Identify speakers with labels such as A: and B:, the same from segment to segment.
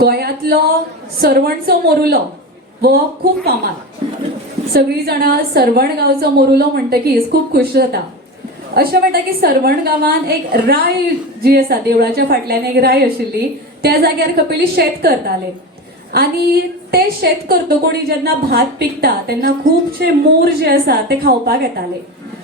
A: गोंयांतलो सरवणचो मोरुलो हो खूब फामाद सगळीं जाणां सरवण गांवचो मोरुलो म्हणटकीच खूब खुश जाता अशें म्हणटा की सरवण गांवांत एक राय जी आसा देवळाच्या फाटल्यान एक राय आशिल्ली त्या जाग्यार कपिली शेत करताले. आनी ते शेत करतकोणी जेन्ना भात पिकता तेन्ना खुबशे मोर जे आसा ते खावपाक येताले.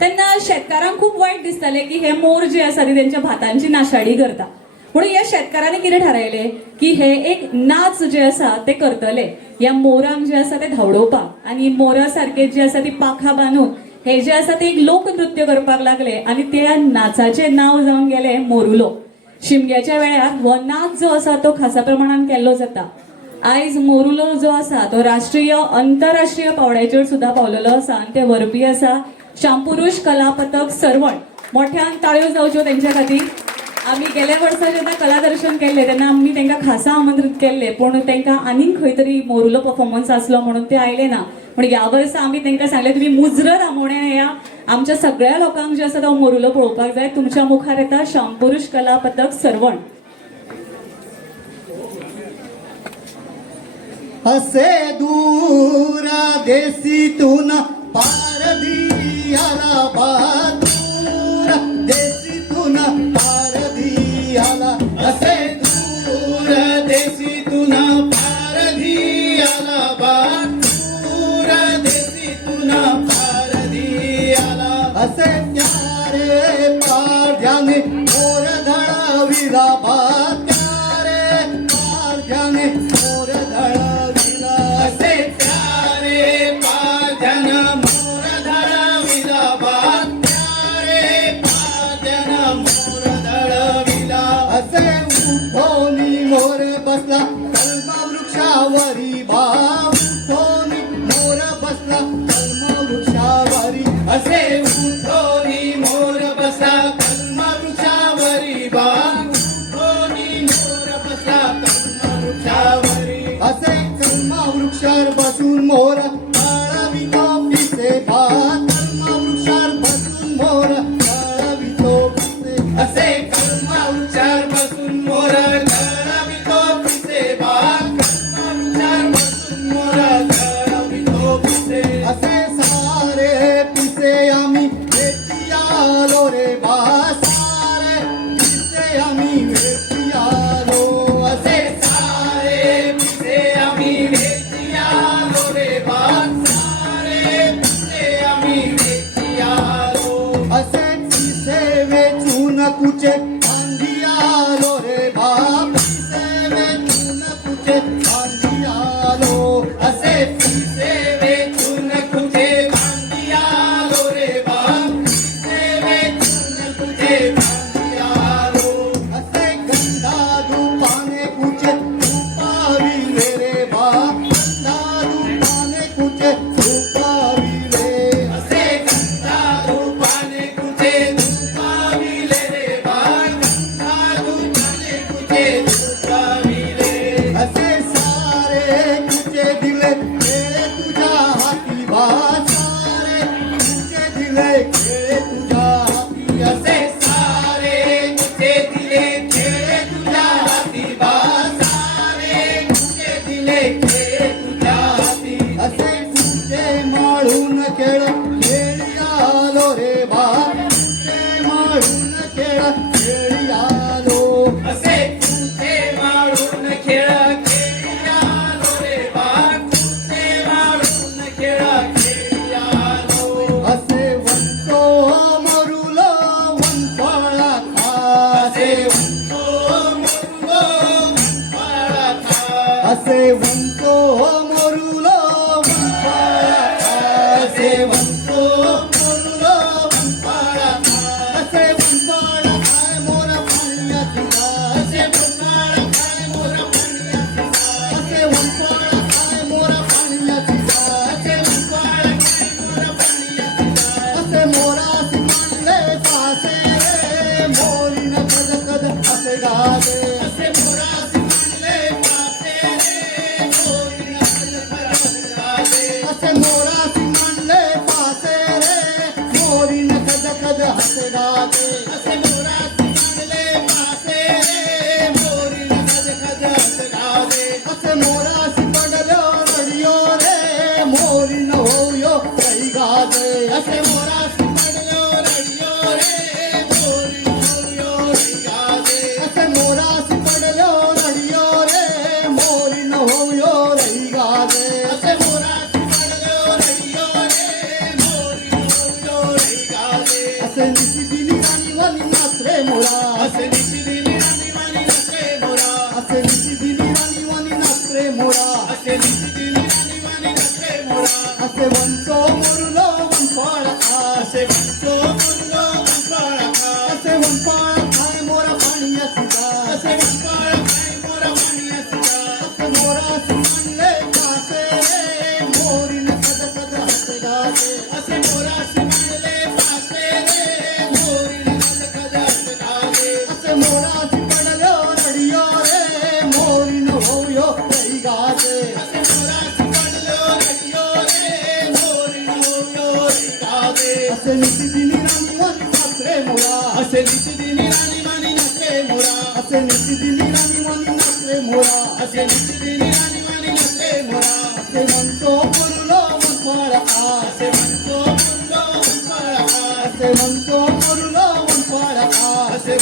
A: तेन्ना शेतकारांक खूब वायट दिसताले की हे मोर जे आसा ते तेंच्या भातांची नाशाडी करता. म्हणून ह्या शेतकारांनी कितें थारायलें की हे एक नाच जे आसा ते करतले. ह्या मोरांक जे आसा ते धांवडोवपाक आनी मोरा सारखे जे आसा ती पाखां बांदून हे जे आसा ते एक लोकनृत्य करपाक लागले आनी त्या नाचाचें नांव जावन गेलें मोरुलो. शिमग्याच्या वेळार हो नाच जो आसा तो खासा प्रमाणान केल्लो जाता. आयज मोरुलो जो आसा तो राष्ट्रीय अंतरराष्ट्रीय पावड्याचेर सुद्दां पावलेलो आसा आनी ते व्हरपी आसा शांपुरुष कला पथक सरवण. मोठ्यान ताळयो जावच्यो तेंच्या खातीर. आमी गेल्या वर्सा जेन्ना कला दर्शन त्यांना तेन्ना आमी तांकां खासा आमंत्रीत केले पूण त्यांना आनीक खंय तरी मोरुलो परफॉर्मन्स आसलो म्हणून ते आयले ना. पूण ह्या वर्सा आमी तांकां सांगले तुमी मुजरत आमोण्या या. आमच्या सगळ्या लोकांक जे आसा तो मोरुलो पळोवपाक जाय तुमच्या मुखार येता शांपुरुष कला पथक सर्वण.
B: असे दूर देशीतून पारदियाला बात आला. असे दूर देशी तुना पारधी आला बा. दूर पारदियाला तुना पारधी आला. असे कोणी मोर बसला कल्मा वृक्षावरी भाव कोणी मोर बसला कल्मा वृक्षावरी. असे amor. वंचो मोरुलो वंपाळ असे वंचो मोरुलो वंपाळ असे वंपाळ खाय मोरा पाणी असिता असे वंपाळ खाय मोरा पाणी असिता असे मोरा सिमणले कासे रे मोरी न कद कद हसे गाते असे मोरा सिमणले पासे रे मोरी न कद कद हसे गाते मोरा असे निती दिनी राणी वाणी नाचरे मोरा असे निती दिनी राणी वाणी नाचरे मोरा असे निती दिनी राणी वाणी नाचरे मोरा असे म्हणतो मुरलो मनपाळा असे म्हणतो मुरलो मनपाळा असे म्हणतो मुरलो मनपाळा असे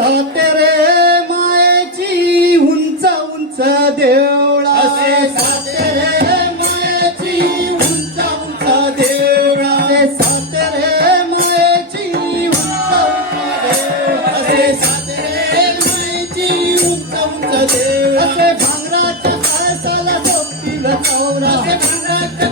B: सातेरे मायेची उंच उंच देवळा. असे सातेरे मायेची उंच उंच देवळा. असे सातेरे मायेची उंच उंच देवळा. असे सातेरे मायेची उंच भांगराच्या काळसाला झोपतील चौरा. भांगराच्या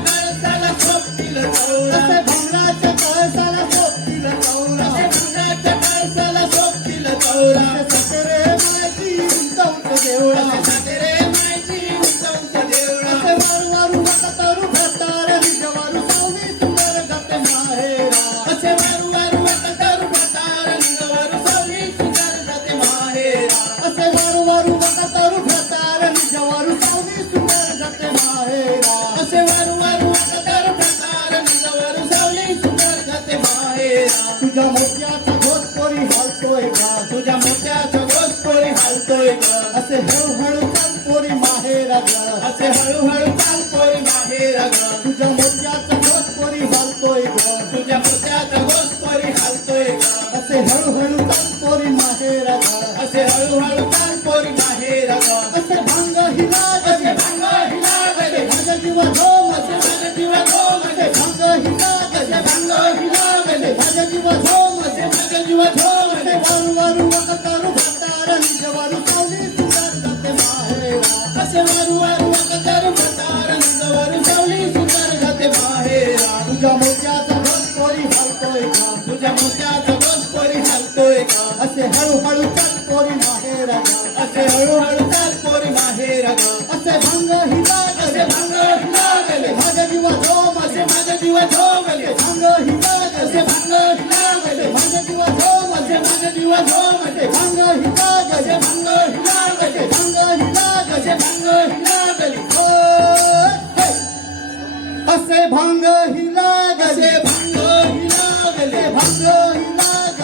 B: असे हळूहळू चाल पोरी माहेर असे हळूहळू चाल पोरी माहेर तुझ्या मोत्याचा घोष पोरी हालतोय ग. तुझ्या मोत्याचा घोष पोरी हालतोय ग. असे हळूहळू चाल पोरी माहेर असे हळूहळू चाल पोरी माहेर असे भांग हिला असे भांग हिला असे भांग जीवा झोम असे भांग जीवा झोम असे भांग हिला असे भांग हिला असे भांग जीवा झोम असे भांग जीवा झोम हळूहळू चाल पोरी माहेरा असे हळूहळू चाल पोरी माहेरा असे भंग हिला असे भंग हिला माझ्या जीवा झोम असे माझ्या जीवा झोम भंग हिला असे भंग हिला गेले माझ्या जीवा झोम असे माझ्या जीवा झोम भंग हिला असे भंग हिला भंग हिला असे भंग हिला असे भंग हिला असे भंग हिला भंग हिला